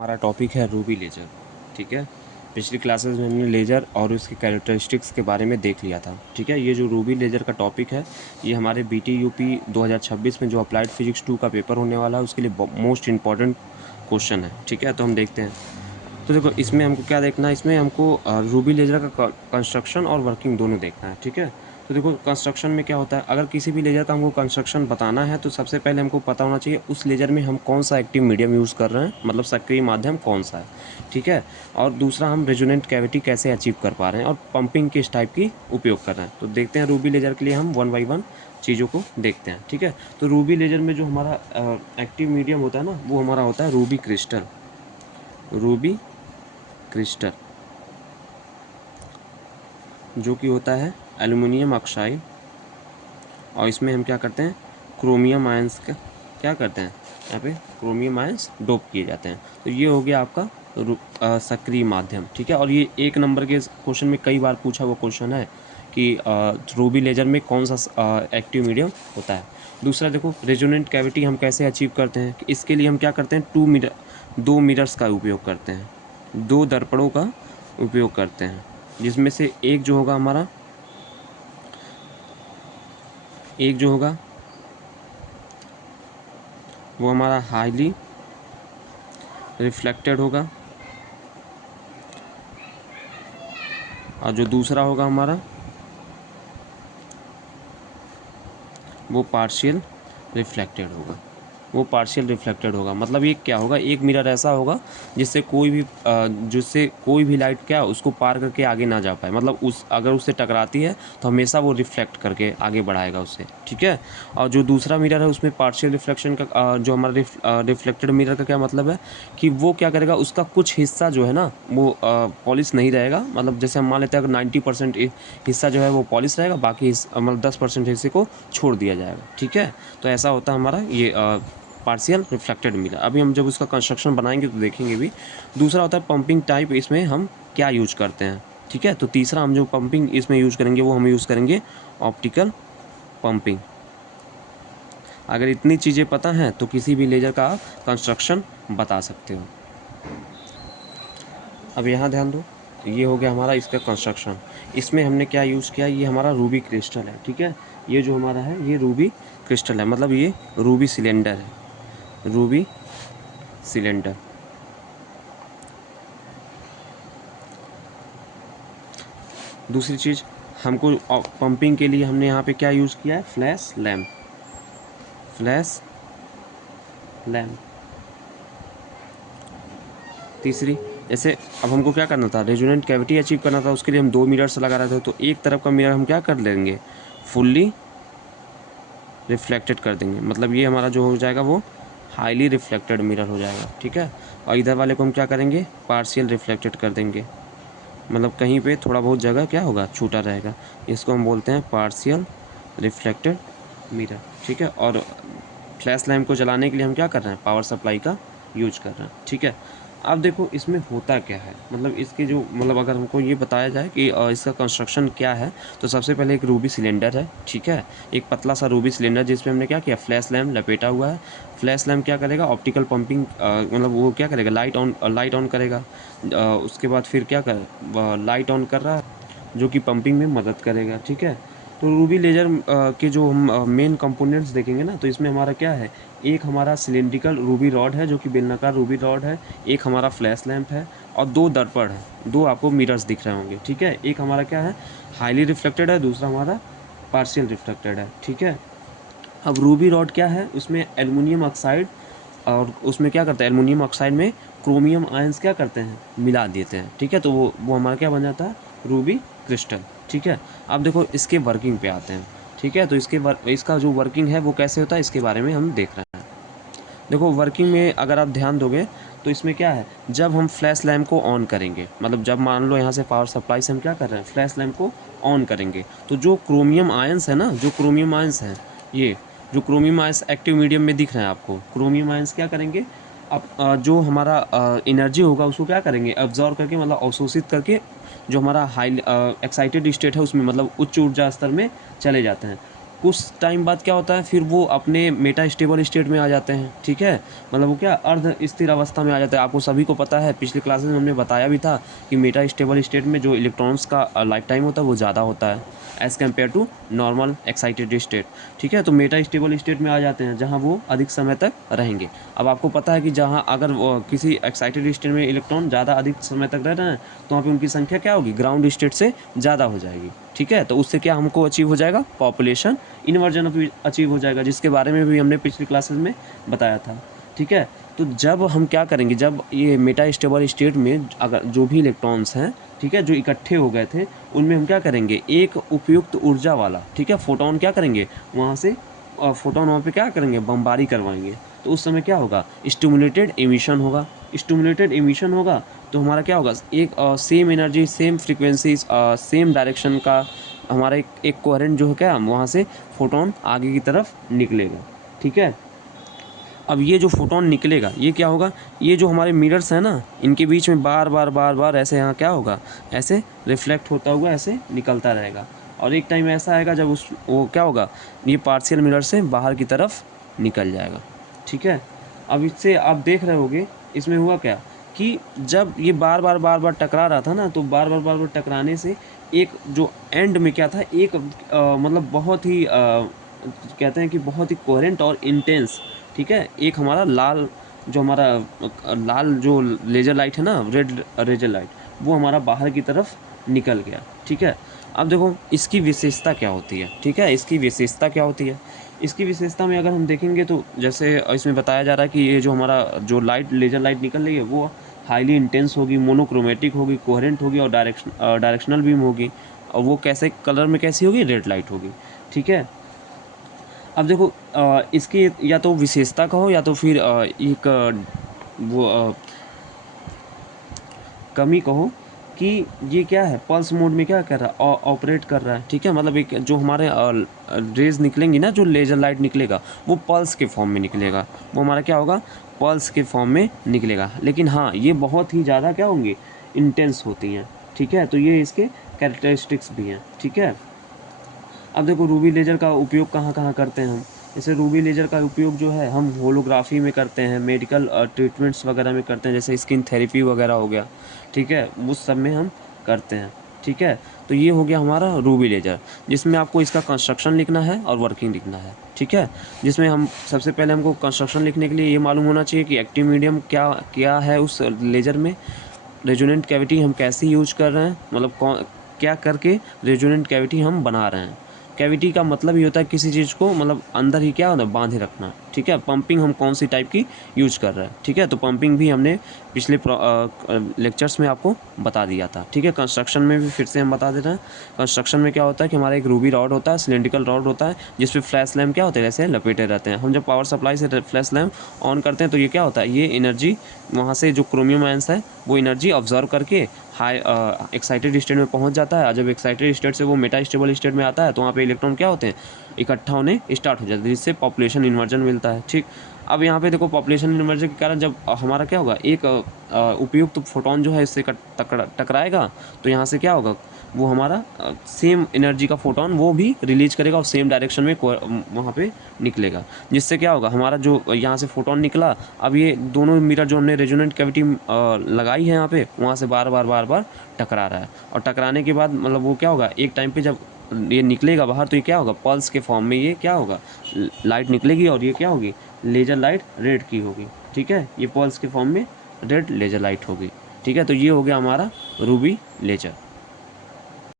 हमारा टॉपिक है Ruby laser. ठीक है, पिछली क्लासेस में हमने लेजर और उसकी कैरेक्टरिस्टिक्स के बारे में देख लिया था। ठीक है, ये जो रूबी लेजर का टॉपिक है ये हमारे BTUP 2026 में जो अप्लाइड फिजिक्स 2 का पेपर होने वाला है उसके लिए मोस्ट इम्पॉर्टेंट क्वेश्चन है। ठीक है, तो हम देखते हैं। तो देखो इसमें हमको क्या देखना है, इसमें हमको रूबी लेजर का कंस्ट्रक्शन और वर्किंग दोनों देखना है। ठीक है, तो देखो कंस्ट्रक्शन में क्या होता है, अगर किसी भी लेजर का हमको कंस्ट्रक्शन बताना है तो सबसे पहले हमको पता होना चाहिए उस लेजर में हम कौन सा एक्टिव मीडियम यूज़ कर रहे हैं, मतलब सक्रिय माध्यम कौन सा है। ठीक है, और दूसरा हम रेजोनेंट कैविटी कैसे अचीव कर पा रहे हैं और पंपिंग किस टाइप की उपयोग कर रहे हैं। तो देखते हैं रूबी लेजर के लिए हम 1 बाई 1 चीज़ों को देखते हैं। ठीक है, तो रूबी लेजर में जो हमारा एक्टिव मीडियम होता है ना, वो हमारा होता है रूबी क्रिस्टल। रूबी क्रिस्टल जो कि होता है एल्युमिनियम ऑक्साइड, और इसमें हम क्या करते हैं, क्रोमियम आयंस का क्या करते हैं, यहाँ पे क्रोमियम आयंस डोप किए जाते हैं। तो ये हो गया आपका सक्रिय माध्यम। ठीक है, और ये 1 नंबर के क्वेश्चन में कई बार पूछा हुआ क्वेश्चन है कि रूबी लेजर में कौन सा एक्टिव मीडियम होता है। दूसरा देखो रेजोनेंट कैविटी हम कैसे अचीव करते हैं, इसके लिए हम क्या करते हैं, 2 मिरर्स का उपयोग करते हैं, 2 दर्पणों का उपयोग करते हैं, जिसमें से एक जो होगा हमारा, एक जो होगा वो हमारा हाईली रिफ्लेक्टेड होगा, और जो दूसरा होगा हमारा वो पार्शियल रिफ्लेक्टेड होगा। वो पार्शियल रिफ्लेक्टेड होगा मतलब ये क्या होगा, एक मिरर ऐसा होगा जिससे कोई भी लाइट क्या उसको पार करके आगे ना जा पाए, मतलब अगर उससे टकराती है तो हमेशा वो रिफ्लेक्ट करके आगे बढ़ाएगा उससे। ठीक है, और जो दूसरा मिरर है उसमें पार्शियल रिफ्लेक्शन का जो हमारा रिफ्लेक्टेड मिरर का क्या मतलब है कि वो क्या करेगा, उसका कुछ हिस्सा जो है ना वो पॉलिश नहीं रहेगा, मतलब जैसे हम मान लेते हैं अगर 90% हिस्सा जो है वो पॉलिश रहेगा, बाकी मतलब 10% हिस्से को छोड़ दिया जाएगा। ठीक है, तो ऐसा होता है हमारा ये पार्शियल रिफ्लेक्टेड मिरर। अभी हम जब उसका कंस्ट्रक्शन बनाएंगे तो देखेंगे भी। दूसरा होता है पंपिंग टाइप, इसमें हम क्या यूज करते हैं। ठीक है, तो तीसरा हम जो पंपिंग इसमें यूज करेंगे वो हम यूज़ करेंगे ऑप्टिकल पंपिंग। अगर इतनी चीज़ें पता हैं तो किसी भी लेजर का कंस्ट्रक्शन बता सकते हो। अब यहाँ ध्यान दो, ये हो गया हमारा इसका कंस्ट्रक्शन। इसमें हमने क्या यूज़ किया, ये हमारा रूबी क्रिस्टल है। ठीक है, ये जो हमारा है ये रूबी क्रिस्टल है, मतलब ये रूबी सिलेंडर है, रूबी सिलेंडर। दूसरी चीज़ हमको पंपिंग के लिए हमने यहाँ पे क्या यूज़ किया है, फ्लैश लैम्प, फ्लैश लैम्प। तीसरी, जैसे अब हमको क्या करना था, रेजोनेंट कैविटी अचीव करना था, उसके लिए हम 2 मिरर्स लगा रहे थे, तो एक तरफ का मिरर हम क्या कर लेंगे, फुल्ली रिफ्लेक्टेड कर देंगे, मतलब ये हमारा जो हो जाएगा वो हाईली रिफ्लेक्टेड मिरर हो जाएगा। ठीक है, और इधर वाले को हम क्या करेंगे, पार्शियल रिफ्लेक्टेड कर देंगे, मतलब कहीं पे थोड़ा बहुत जगह क्या होगा, छूटा रहेगा। इसको हम बोलते हैं पार्शियल रिफ्लेक्टेड मिरर। ठीक है, और फ्लैश लैम्प को जलाने के लिए हम क्या कर रहे हैं, पावर सप्लाई का यूज कर रहे हैं। ठीक है, अब देखो इसमें होता क्या है, मतलब इसके जो मतलब अगर हमको ये बताया जाए कि इसका कंस्ट्रक्शन क्या है, तो सबसे पहले एक रूबी सिलेंडर है। ठीक है, एक पतला सा रूबी सिलेंडर जिसमें हमने क्या किया, फ्लैश लैम्प लपेटा हुआ है। फ्लैश लैम्प क्या करेगा, ऑप्टिकल पंपिंग, मतलब वो क्या करेगा, लाइट ऑन करेगा। उसके बाद फिर क्या कर, लाइट ऑन कर रहा है जो कि पंपिंग में मदद करेगा। ठीक है, तो रूबी लेजर के जो हम मेन कंपोनेंट्स देखेंगे ना, तो इसमें हमारा क्या है, एक हमारा सिलेंड्रिकल रूबी रॉड है जो कि बेलनाकार रूबी रॉड है, एक हमारा फ्लैश लैम्प है, और 2 दर्पण है, 2 आपको मिरर्स दिख रहे होंगे। ठीक है, एक हमारा क्या है, हाईली रिफ्लेक्टेड है, दूसरा हमारा पार्शियल रिफ्लेक्टेड है। ठीक है, अब रूबी रॉड क्या है, उसमें एल्युमिनियम ऑक्साइड, और उसमें क्या करते हैं, एल्युमिनियम ऑक्साइड में क्रोमियम आयंस क्या करते हैं, मिला देते हैं। ठीक है, तो वो हमारा क्या बन जाता है, रूबी क्रिस्टल। ठीक है, अब देखो इसके वर्किंग पे आते हैं। ठीक है, तो इसका जो वर्किंग है वो कैसे होता है, इसके बारे में हम देख रहे हैं। देखो वर्किंग में अगर आप ध्यान दोगे तो इसमें क्या है, जब हम फ्लैश लैम्प को ऑन करेंगे, मतलब जब मान लो यहाँ से पावर सप्लाई से हम क्या कर रहे हैं, फ्लैश लैम्प को ऑन करेंगे, तो जो क्रोमियम आयंस है ना, जो क्रोमियम आयंस हैं, ये जो क्रोमियम आयंस एक्टिव मीडियम में दिख रहे हैं आपको, क्रोमियम आयंस क्या करेंगे, अब जो हमारा एनर्जी होगा उसको क्या करेंगे, अब्जॉर्व करके, मतलब अवशोषित करके, जो हमारा हाई एक्साइटेड स्टेट है उसमें, मतलब उच्च ऊर्जा स्तर में चले जाते हैं। कुछ टाइम बाद क्या होता है, फिर वो अपने मेटा स्टेबल स्टेट में आ जाते हैं, ठीक है। मतलब वो क्या अर्ध स्थिर अवस्था में आ जाता है। आपको सभी को पता है, पिछले क्लासेस में हमने बताया भी था कि मेटा स्टेबल स्टेट में जो इलेक्ट्रॉन्स का लाइफ टाइम होता है वो ज़्यादा होता है as compare to normal excited state, ठीक है। तो मेटा स्टेबल स्टेट में आ जाते हैं जहाँ वो अधिक समय तक रहेंगे। अब आपको पता है कि जहाँ अगर किसी एक्साइटेड स्टेट में इलेक्ट्रॉन ज़्यादा अधिक समय तक रह रहे हैं तो वहाँ पे उनकी संख्या क्या होगी, ग्राउंड स्टेट से ज़्यादा हो जाएगी, ठीक है। तो उससे क्या हमको अचीव हो जाएगा, पॉपुलेशन इन्वर्जन अचीव हो जाएगा, जिसके बारे में भी हमने पिछली क्लासेस में बताया था, ठीक है। तो जब हम क्या करेंगे, जब ये मेटा स्टेबल स्टेट में अगर जो भी इलेक्ट्रॉन्स हैं, ठीक है, जो इकट्ठे हो गए थे, उनमें हम क्या करेंगे, एक उपयुक्त ऊर्जा वाला, ठीक है, फोटोन क्या करेंगे वहाँ से, फोटोन वहाँ पे क्या करेंगे, बमबारी करवाएंगे। तो उस समय क्या होगा, स्टिमुलेटेड एमिशन होगा। स्टिमुलेटेड एमिशन होगा तो हमारा क्या होगा, एक same energy, same frequencies, same direction का हमारा एक कोहेरेंट जो है क्या, वहाँ से फोटोन आगे की तरफ निकलेगा, ठीक है। अब ये जो फोटोन निकलेगा ये क्या होगा, ये जो हमारे मिरर्स हैं ना, इनके बीच में बार बार ऐसे यहाँ क्या होगा, ऐसे रिफ्लेक्ट होता हुआ ऐसे निकलता रहेगा। और एक टाइम ऐसा आएगा जब वो क्या होगा, ये पार्शियल मिरर से बाहर की तरफ निकल जाएगा, ठीक है। अब इससे आप देख रहे होगे इसमें हुआ क्या कि जब ये बार बार टकरा रहा था ना, तो बार बार टकराने से एक जो एंड में क्या था, एक मतलब बहुत ही कहते हैं कि बहुत ही कोहेरेंट और इंटेंस, ठीक है, एक हमारा लाल जो हमारा लाल जो लेज़र लाइट है ना, रेड लेज़र लाइट, वो हमारा बाहर की तरफ निकल गया, ठीक है। अब देखो इसकी विशेषता क्या होती है, ठीक है, इसकी विशेषता क्या होती है। इसकी विशेषता में अगर हम देखेंगे तो जैसे इसमें बताया जा रहा है कि ये जो हमारा जो लाइट लेज़र लाइट निकल रही है वो हाईली इंटेंस होगी, मोनोक्रोमेटिक होगी, कोहेरेंट होगी और डायरेक्शनल बीम होगी। और वो कैसे कलर में कैसी होगी, रेड लाइट होगी, ठीक है। अब देखो इसकी या तो विशेषता कहो या तो फिर एक वो कमी कहो कि ये क्या है, पल्स मोड में क्या कर रहा है, ऑपरेट कर रहा है, ठीक है। मतलब एक जो हमारे रेज निकलेंगी ना, जो लेज़र लाइट निकलेगा वो पल्स के फॉर्म में निकलेगा, वो हमारा क्या होगा, पल्स के फॉर्म में निकलेगा। लेकिन हाँ, ये बहुत ही ज़्यादा क्या होंगी, इंटेंस होती हैं, ठीक है। तो ये इसके कैरेक्टरिस्टिक्स भी हैं, ठीक है। अब देखो रूबी लेज़र का उपयोग कहाँ कहाँ करते हैं हम। जैसे रूबी लेज़र का उपयोग जो है हम होलोग्राफी में करते हैं, मेडिकल ट्रीटमेंट्स वगैरह में करते हैं, जैसे स्किन थेरेपी वगैरह हो गया, ठीक है, उस सब में हम करते हैं, ठीक है। तो ये हो गया हमारा रूबी लेज़र, जिसमें आपको इसका कंस्ट्रक्शन लिखना है और वर्किंग लिखना है, ठीक है। जिसमें हम सबसे पहले हमको कंस्ट्रक्शन लिखने के लिए ये मालूम होना चाहिए कि एक्टिव मीडियम क्या क्या है उस लेज़र में, रेजोनेंट कैविटी हम कैसे यूज कर रहे हैं, मतलब क्या करके रेजोनेंट कैविटी हम बना रहे हैं। कैविटी का मतलब ये होता है किसी चीज़ को मतलब अंदर ही क्या होता है, बांधे रखना, ठीक है। पंपिंग हम कौन सी टाइप की यूज कर रहे हैं, ठीक है। तो पंपिंग भी हमने पिछले लेक्चर्स में आपको बता दिया था, ठीक है। कंस्ट्रक्शन में भी फिर से हम बता दे रहे हैं। कंस्ट्रक्शन में क्या होता है कि हमारा एक रूबी रॉड होता है, सिलेंड्रिकल रॉड होता है, जिस पे फ्लैश लैम्प क्या होते हैं, ऐसे लपेटे रहते हैं। हम जब पावर सप्लाई से फ्लैश लैम्प ऑन करते हैं तो ये क्या होता है, ये एनर्जी वहाँ से जो क्रोमियम आयंस है वो एनर्जी ऑब्जर्व करके हाई एक्साइटेड स्टेट में पहुंच जाता है। और जब एक्साइटेड स्टेट से वो मेटा स्टेबल स्टेट में आता है तो वहाँ पे इलेक्ट्रॉन क्या होते हैं, इकट्ठा होने स्टार्ट हो जाते हैं, जिससे पॉपुलेशन इन्वर्जन मिलता है, ठीक। अब यहाँ पे देखो पॉपुलेशन इन्वर्जन के कारण जब हमारा क्या होगा, एक उपयुक्त फोटोन जो है इससे टकराएगा तो यहाँ से क्या होगा, वो हमारा सेम एनर्जी का फोटोन वो भी रिलीज करेगा और सेम डायरेक्शन में वहाँ पे निकलेगा, जिससे क्या होगा, हमारा जो यहाँ से फोटोन निकला, अब ये दोनों मिरर जो हमने रेजोनेंट कैविटी लगाई है यहाँ पे, वहाँ से बार बार टकरा रहा है। और टकराने के बाद मतलब वो क्या होगा, एक टाइम पे जब ये निकलेगा बाहर तो ये क्या होगा, पल्स के फॉर्म में ये क्या होगा, लाइट निकलेगी और ये क्या होगी, लेज़र लाइट रेड की होगी, ठीक है। ये पल्स के फॉर्म में रेड लेज़र लाइट होगी, ठीक है। तो ये हो गया हमारा रूबी लेज़र।